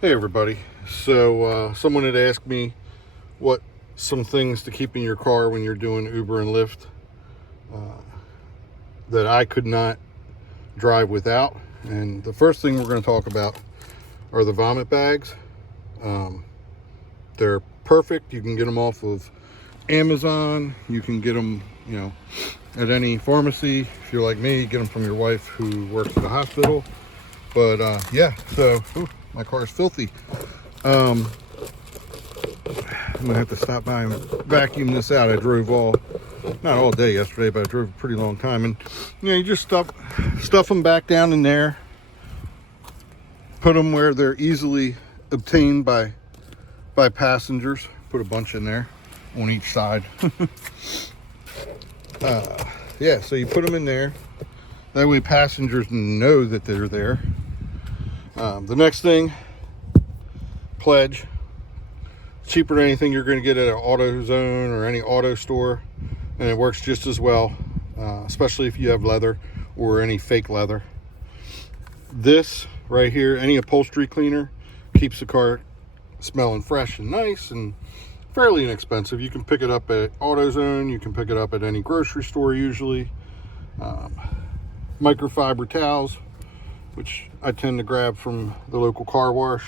Hey everybody. So someone had asked me what some things to keep in your car when you're doing Uber and Lyft that I could not drive without. And the first thing we're going to talk about are the vomit bags. They're perfect. You can get them off of Amazon. You can get them, at any pharmacy. If you're like me, get them from your wife who works at a hospital. But my car is filthy. I'm gonna have to stop by and vacuum this out. I drove not all day yesterday, but I drove a pretty long time. And you just stuff them back down in there, put them where they're easily obtained by passengers. Put a bunch in there on each side. So you put them in there. That way passengers know that they're there. The next thing, Pledge. Cheaper than anything you're going to get at an AutoZone or any auto store, and it works just as well, especially if you have leather or any fake leather. This right here, any upholstery cleaner, keeps the car smelling fresh and nice and fairly inexpensive. You can pick it up at AutoZone, you can pick it up at any grocery store usually. Microfiber towels, which I tend to grab from the local car wash.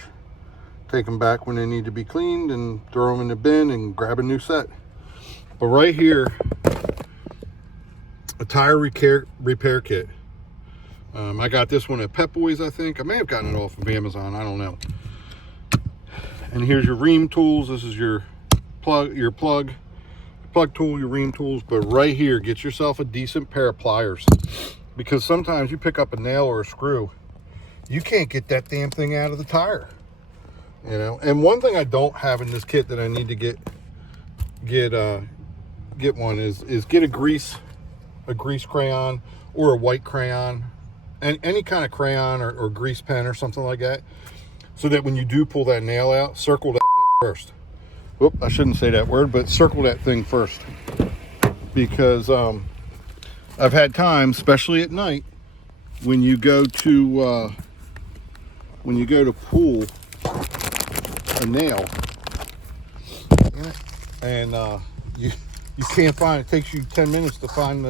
Take them back when they need to be cleaned and throw them in the bin and grab a new set. But right here, a tire repair kit. I got this one at Pep Boys, I think. I may have gotten it off of Amazon, I don't know. And here's your ream tools. This is your plug tool, your ream tools. But right here, get yourself a decent pair of pliers, because sometimes you pick up a nail or a screw, you can't get that damn thing out of the tire. And one thing I don't have in this kit that I need to get one is get a grease crayon or a white crayon, and any kind of crayon or grease pen or something like that, so that when you do pull that nail out, circle that first. Whoop, I shouldn't say that word, but circle that thing first, because I've had times, especially at night, when you go to pull a nail, and you can't find it. It takes you 10 minutes to find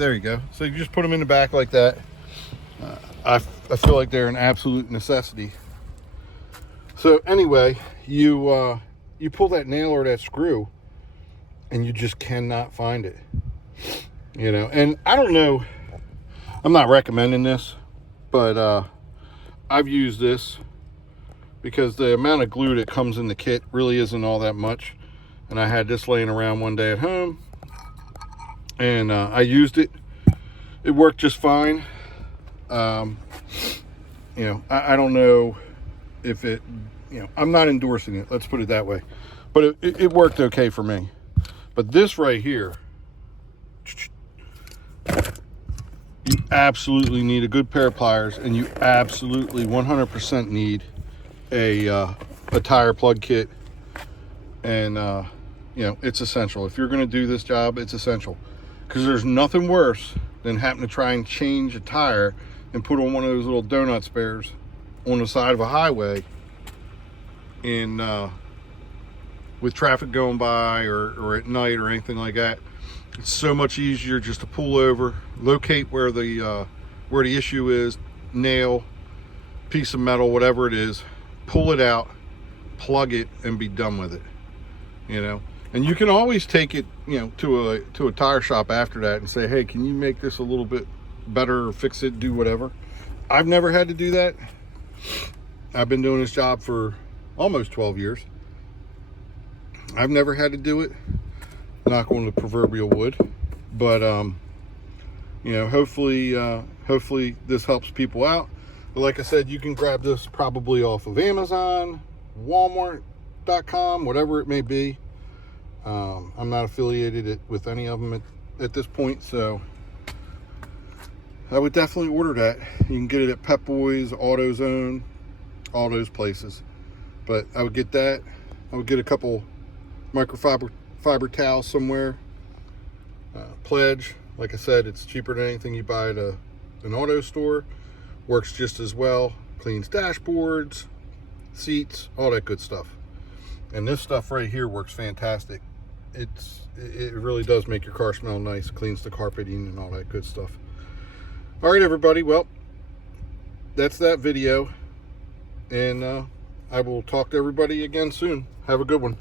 there you go. So you just put them in the back like that. I feel like they're an absolute necessity. So anyway, you pull that nail or that screw and you just cannot find it, and I don't know, I'm not recommending this, but I've used this because the amount of glue that comes in the kit really isn't all that much. And I had this laying around one day at home, and I used it. It worked just fine. I don't know if it, I'm not endorsing it, let's put it that way. But it worked okay for me. But this right here, you absolutely need a good pair of pliers, and you absolutely 100% need a tire plug kit. And it's essential. If you're going to do this job, it's essential, because there's nothing worse than having to try and change a tire and put on one of those little donut spares on the side of a highway with traffic going by or at night or anything like that. It's so much easier just to pull over, locate where the issue is, nail, piece of metal, whatever it is, pull it out, plug it, and be done with it. And you can always take it, to a tire shop after that and say, hey, can you make this a little bit better, or fix it, do whatever. I've never had to do that. I've been doing this job for almost 12 years. I've never had to do it. Knock on the proverbial wood. But hopefully this helps people out. But like I said, you can grab this probably off of Amazon, Walmart.com, whatever it may be. I'm not affiliated with any of them at this point, so I would definitely order that. You can get it at Pep Boys, AutoZone, all those places. But I would get that. I would get a couple microfiber towels somewhere. Pledge, like I said, it's cheaper than anything you buy at an auto store. Works just as well. cleans dashboards, seats, all that good stuff. And this stuff right here works fantastic. It really does make your car smell nice, cleans the carpeting and all that good stuff. All right, everybody, well, that's that video, and I will talk to everybody again soon. Have a good one.